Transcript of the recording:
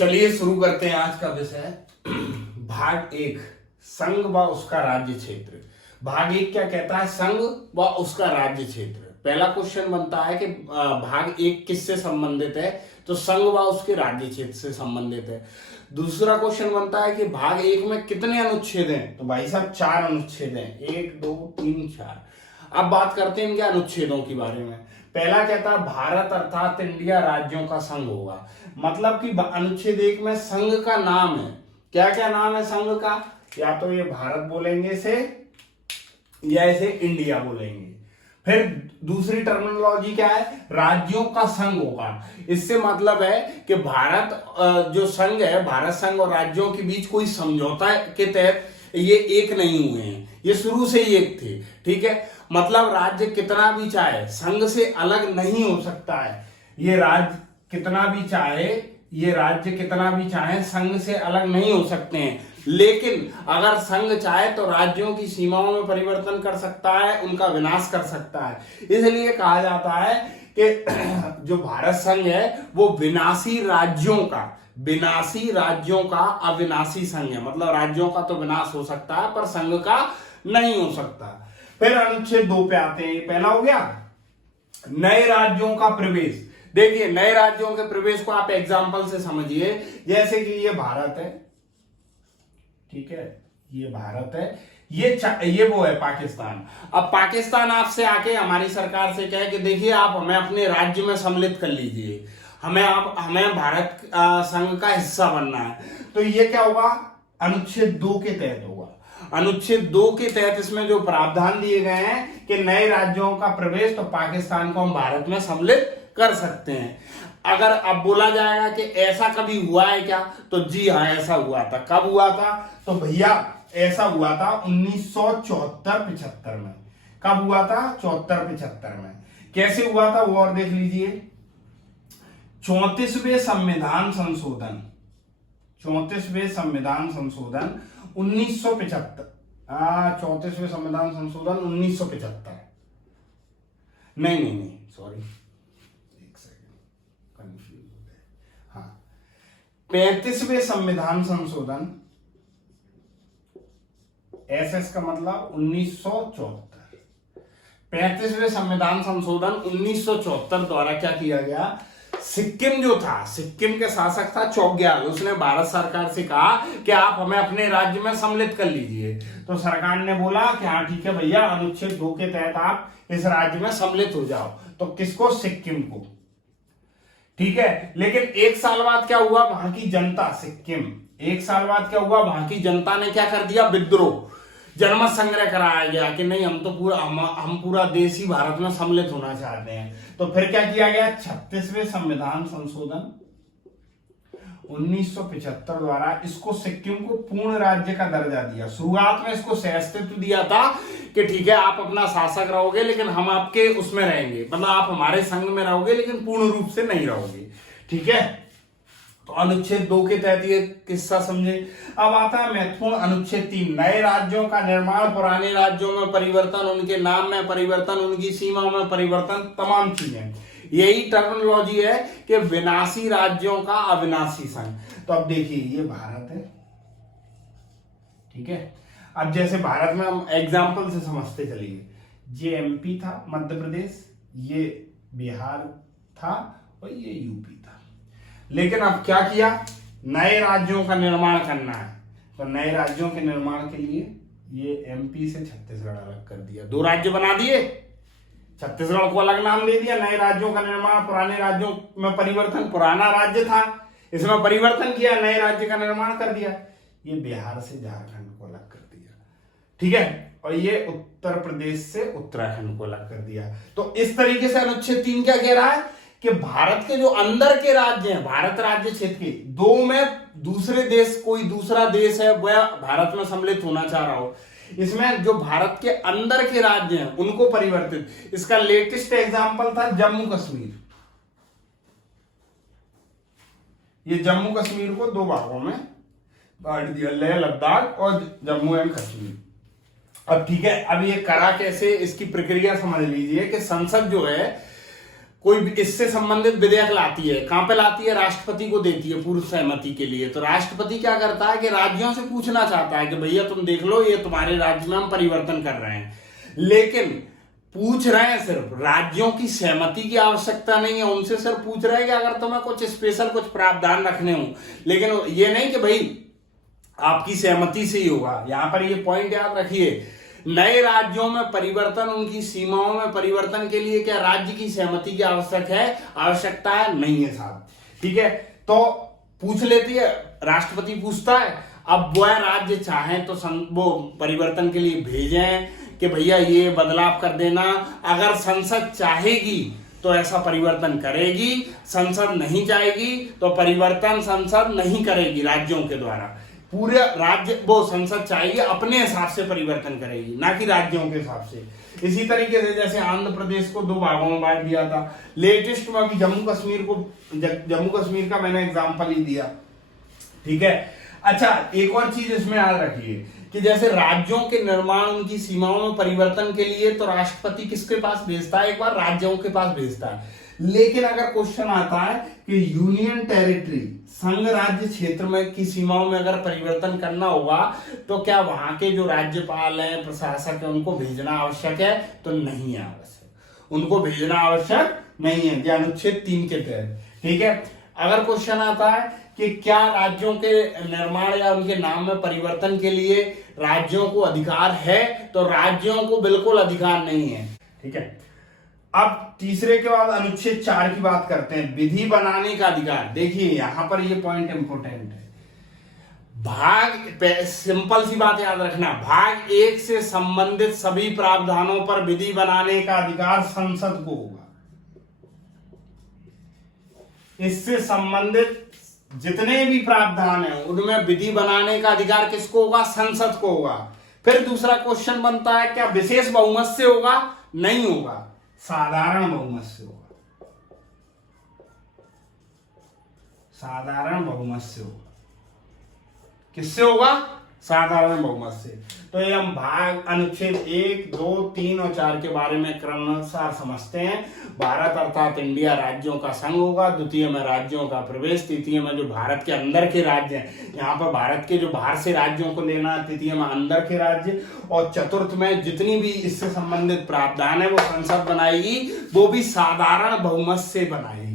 चलिए शुरू करते हैं आज का विषय। भाग एक, संघ व उसका राज्य क्षेत्र। भाग एक क्या कहता है? संघ व उसका राज्य क्षेत्र। पहला क्वेश्चन बनता है कि भाग एक किससे संबंधित है? तो संघ व उसके राज्य क्षेत्र से संबंधित है। दूसरा क्वेश्चन बनता है कि भाग एक में कितने अनुच्छेद हैं? तो भाई साहब 4 अनुच्छेद हैं, 1 2 3 4। अब बात करते हैं इनके अनुच्छेदों के बारे में। पहला कहता है भारत अर्थात इंडिया राज्यों का संघ होगा। मतलब कि अनुच्छेद 1 में संघ का नाम है। क्या क्या नाम है संघ का? या तो ये भारत बोलेंगे इसे, या इसे इंडिया बोलेंगे। फिर दूसरी टर्मिनोलॉजी क्या है? राज्यों का संघ होगा। इससे मतलब है कि भारत जो संघ है, भारत संघ और राज्यों के बीच कोई समझौता के तहत ये एक नहीं हुए हैं, ये शुरू से ही एक थे। ठीक है, मतलब राज्य कितना भी चाहे संघ से अलग नहीं हो सकता है। ये राज्य कितना भी चाहे, ये राज्य कितना भी चाहे संघ से अलग नहीं हो सकते हैं। लेकिन अगर संघ चाहे तो राज्यों की सीमाओं में परिवर्तन कर सकता है, उनका विनाश कर सकता है। इसलिए कहा जाता है कि जो भारत संघ है वो विनाशी राज्यों का अविनाशी संघ है। मतलब राज्यों का तो विनाश हो सकता है पर संघ का नहीं हो सकता। फिर अनुच्छेद 2 पे आते हैं। पहला हो गया नए राज्यों का प्रवेश। देखिए, नए राज्यों के प्रवेश को आप एग्जाम्पल से समझिए। जैसे कि ये भारत है, ठीक है, ये भारत है, ये वो है पाकिस्तान। अब पाकिस्तान आपसे आके हमारी सरकार से कहे कि देखिए आप हमें अपने राज्य में सम्मिलित कर लीजिए, हमें भारत संघ का हिस्सा बनना है। तो ये क्या होगा? अनुच्छेद 2 के तहत होगा। अनुच्छेद 2 के तहत इसमें जो प्रावधान दिए गए हैं कि नए राज्यों का प्रवेश, तो पाकिस्तान को हम भारत में सम्मिलित कर सकते हैं। अगर अब बोला जाएगा कि ऐसा कभी हुआ है क्या? तो जी हाँ, ऐसा हुआ था। कब हुआ था? तो भैया ऐसा हुआ था 1974-75 में। कब हुआ था? 74-75 में। कैसे हुआ था वो और देख लीजिए। 34वें संविधान संशोधन 1975। 34वें संविधान संशोधन 1975। नहीं, सॉरी, 35वें संविधान संशोधन, एसएस का मतलब 1974। 35वें संविधान संशोधन 1974 द्वारा क्या किया गया? सिक्किम जो था, सिक्किम के शासक था चौग्याल, उसने भारत सरकार से कहा कि आप हमें अपने राज्य में सम्मिलित कर लीजिए। तो सरकार ने बोला कि हाँ ठीक है भैया, अनुच्छेद 2 के तहत आप इस राज्य में सम्मिलित हो जाओ। तो किसको? सिक्किम को। ठीक है, लेकिन 1 साल बाद क्या हुआ? वहां की जनता, सिक्किम, 1 साल बाद क्या हुआ? वहां की जनता ने क्या कर दिया? विद्रोह, जनमत संग्रह कराया गया कि नहीं, हम तो पूरा देश ही भारत में सम्मिलित होना चाहते हैं। तो फिर क्या किया गया? 36वें संविधान संशोधन 1975 द्वारा इसको, सिक्किम को पूर्ण राज्य का दर्जा दिया। शुरुआत में इसको सहअस्तित्व दिया था कि ठीक है आप अपना शासक रहोगे लेकिन हम आपके उसमें रहेंगे, मतलब आप हमारे संघ में रहोगे लेकिन पूर्ण रूप से नहीं रहोगे। ठीक है, तो अनुच्छेद 2 के तहत ये किस्सा समझे। अब आता है महत्वपूर्ण अनुच्छेद 3, नए राज्यों का निर्माण, पुराने राज्यों में परिवर्तन, उनके नाम में परिवर्तन, उनकी सीमा में परिवर्तन, तमाम चीजें। यही टर्मिनोलॉजी है कि विनाशी राज्यों का अविनाशी संघ। तो अब देखिए, ये भारत है, ठीक है। अब जैसे भारत में हम एग्जाम्पल से समझते चलिए, ये एमपी था, मध्य प्रदेश, ये बिहार था और ये यूपी था। लेकिन अब क्या किया? नए राज्यों का निर्माण करना है। तो नए राज्यों के निर्माण के लिए ये एमपी से छत्तीसगढ़ अलग कर दिया, 2 राज्य बना दिए, छत्तीसगढ़ को अलग नाम दे दिया। नए राज्यों का निर्माण, पुराने राज्यों में परिवर्तन, पुराना राज्य था इसमें परिवर्तन किया, नए राज्य का निर्माण कर दिया। ये बिहार से झारखंड को अलग कर दिया, ठीक है, और ये उत्तर प्रदेश से उत्तराखंड को अलग कर दिया। तो इस तरीके से अनुच्छेद 3 क्या कह रहा है कि भारत के जो अंदर के राज्य हैं, भारत राज्य क्षेत्र के 2 में दूसरे देश, कोई दूसरा देश है वह भारत में सम्मिलित होना चाह रहा हो, इसमें जो भारत के अंदर के राज्य हैं उनको परिवर्तित। इसका लेटेस्ट एग्जांपल था जम्मू कश्मीर। ये जम्मू कश्मीर को 2 भागों में बांट दिया, लेह लद्दाख और जम्मू एंड कश्मीर। अब ठीक है, अब ये करा कैसे, इसकी प्रक्रिया समझ लीजिए कि संसद जो है कोई इससे संबंधित विधेयक लाती है, कहां पे लाती है? राष्ट्रपति को देती है पूर्व सहमति के लिए। तो राष्ट्रपति क्या करता है कि राज्यों से पूछना चाहता है कि भैया तुम देख लो, ये तुम्हारे राज्य में हम परिवर्तन कर रहे हैं, लेकिन पूछ रहे हैं सिर्फ, राज्यों की सहमति की आवश्यकता नहीं है, उनसे सिर्फ पूछ रहे हैं कि अगर तुम्हें कुछ स्पेशल कुछ प्रावधान रखने हो, लेकिन ये नहीं कि भाई आपकी सहमति से ही होगा। यहां पर ये पॉइंट याद रखिए, नए राज्यों में परिवर्तन, उनकी सीमाओं में परिवर्तन के लिए क्या राज्य की सहमति की आवश्यकता है? नहीं है साहब। ठीक है, तो पूछ लेती है, राष्ट्रपति पूछता है, अब वह राज्य चाहें तो वो परिवर्तन के लिए भेजें कि भैया ये बदलाव कर देना। अगर संसद चाहेगी तो ऐसा परिवर्तन करेगी, संसद नहीं चाहेगी तो परिवर्तन संसद नहीं करेगी राज्यों के द्वारा। पूरे राज्य वो संसद चाहेगी, अपने हिसाब से परिवर्तन करेगी, ना कि राज्यों के हिसाब से। इसी तरीके से जैसे आंध्र प्रदेश को 2 भागों में बांट दिया था, लेटेस्ट में अभी जम्मू कश्मीर का मैंने एग्जांपल ही दिया। ठीक है, अच्छा एक और चीज इसमें याद रखिए कि जैसे राज्यों के निर्माण, उनकी सीमाओं में परिवर्तन के लिए तो राष्ट्रपति किसके पास भेजता है? एक बार राज्यों के पास भेजता है। लेकिन अगर क्वेश्चन आता है कि यूनियन टेरिटरी, संघ राज्य क्षेत्र में की सीमाओं में अगर परिवर्तन करना होगा तो क्या वहां के जो राज्यपाल हैं, प्रशासक है, उनको भेजना आवश्यक है? तो नहीं है आवश्यक, उनको भेजना आवश्यक नहीं है, अनुच्छेद 3 के तहत। ठीक है, अगर क्वेश्चन आता है कि क्या राज्यों के निर्माण या उनके नाम में परिवर्तन के लिए राज्यों को अधिकार है? तो राज्यों को बिल्कुल अधिकार नहीं है। ठीक है, अब तीसरे के बाद अनुच्छेद 4 की बात करते हैं, विधि बनाने का अधिकार। देखिए यहां पर ये पॉइंट इंपोर्टेंट है। सिंपल सी बात याद रखना, भाग 1 से संबंधित सभी प्रावधानों पर विधि बनाने का अधिकार संसद को होगा। इससे संबंधित जितने भी प्रावधान हैं उनमें विधि बनाने का अधिकार किसको होगा? संसद को होगा। फिर दूसरा क्वेश्चन बनता है, क्या विशेष बहुमत से होगा? नहीं होगा, साधारण बहुमत से होगा। साधारण बहुमत से होगा। किससे होगा? साधारण बहुमत से। तो ये हम भाग अनुच्छेद 1, 2, 3 और 4 के बारे में क्रमानुसार समझते हैं। भारत अर्थात इंडिया राज्यों का संघ होगा, द्वितीय में राज्यों का प्रवेश, तृतीय में जो भारत के अंदर के राज्य हैं, यहाँ पर भारत के जो बाहर से राज्यों को लेना, तृतीय में अंदर के राज्य, और चतुर्थ में जितनी भी इससे संबंधित प्रावधान है वो संसद बनाएगी, वो भी साधारण बहुमत से बनाएगी।